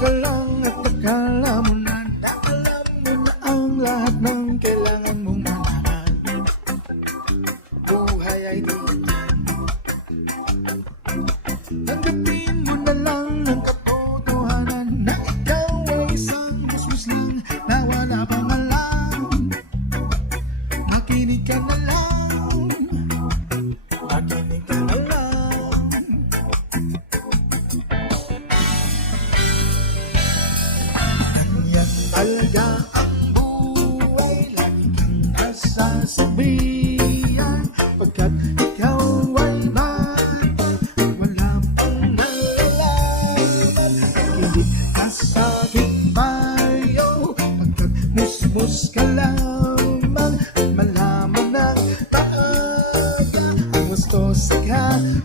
ka lang at akala mo na alam mo na ang lahat ng kailangan mong malaman. Buhay ay diyan, tanggapin mo na lang ang katotohanan na ikaw ay isang musmus lang na wala pang alam. Makinig ka na lang, makinig ka na lang. Yan talaga ang buhay, lagi kang nasasabihan, pagkat ikaw ay bata, wala pang nalalaman. Nakinig ka sa aking payo, pagkat musmus ka lamang, at malaman ng maaga ang gusto sa kamalian.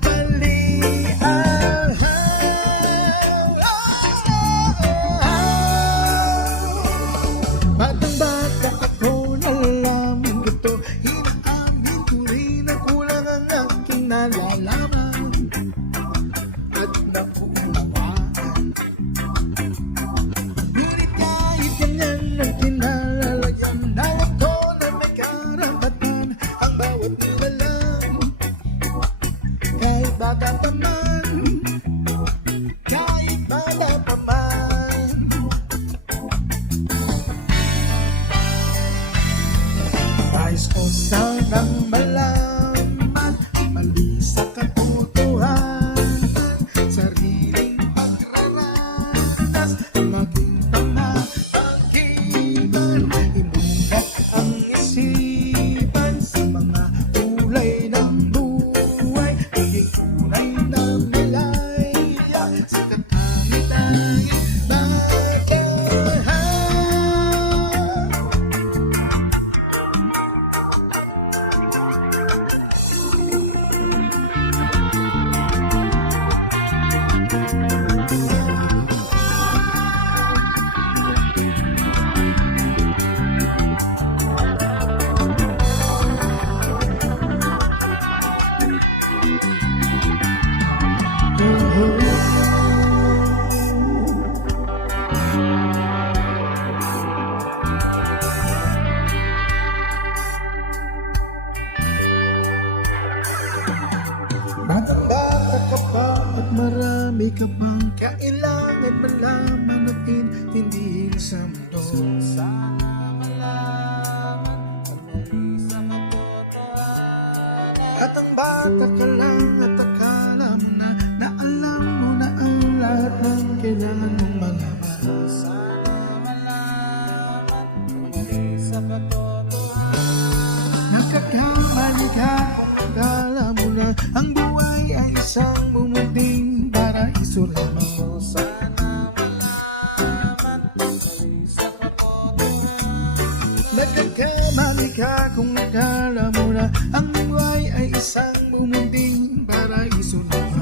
Batang-bata ako, nalalaman ko to, inaamin ko rin na kulang ang aking nalalaman at nakuunawaan. Ngunit kahit ganyan ang kinalalagyan, alam ko na may karapatan ang bawat nilalang. Kahit bata pa man, kahit bata pa man. Nais ko sanang malaman, mali sa katotohanan, sariling pagraranas, maging pamagitan, imulat ang isipan sa mga kulay ng buhay, maging kulay ng malaya sa katangi-tanging bagay. Bata ka pa at marami ka pang kailangan malaman at intindihin sa mundo. Sana malaman at mali sa katotohanan. At ang bata ka lang at akala mo na alam mo na ang lahat ng kailangan mong malaman. Sana malaman at mali sa katotohanan. Nagkakamali ka kung akala mo na ang buhay ay isang mumunding paraiso lamang. Sana malaman at mali sa katotohanan. Nagkakamali ka kung akala mo na ang buhay ay isang mumunding paraiso lamang.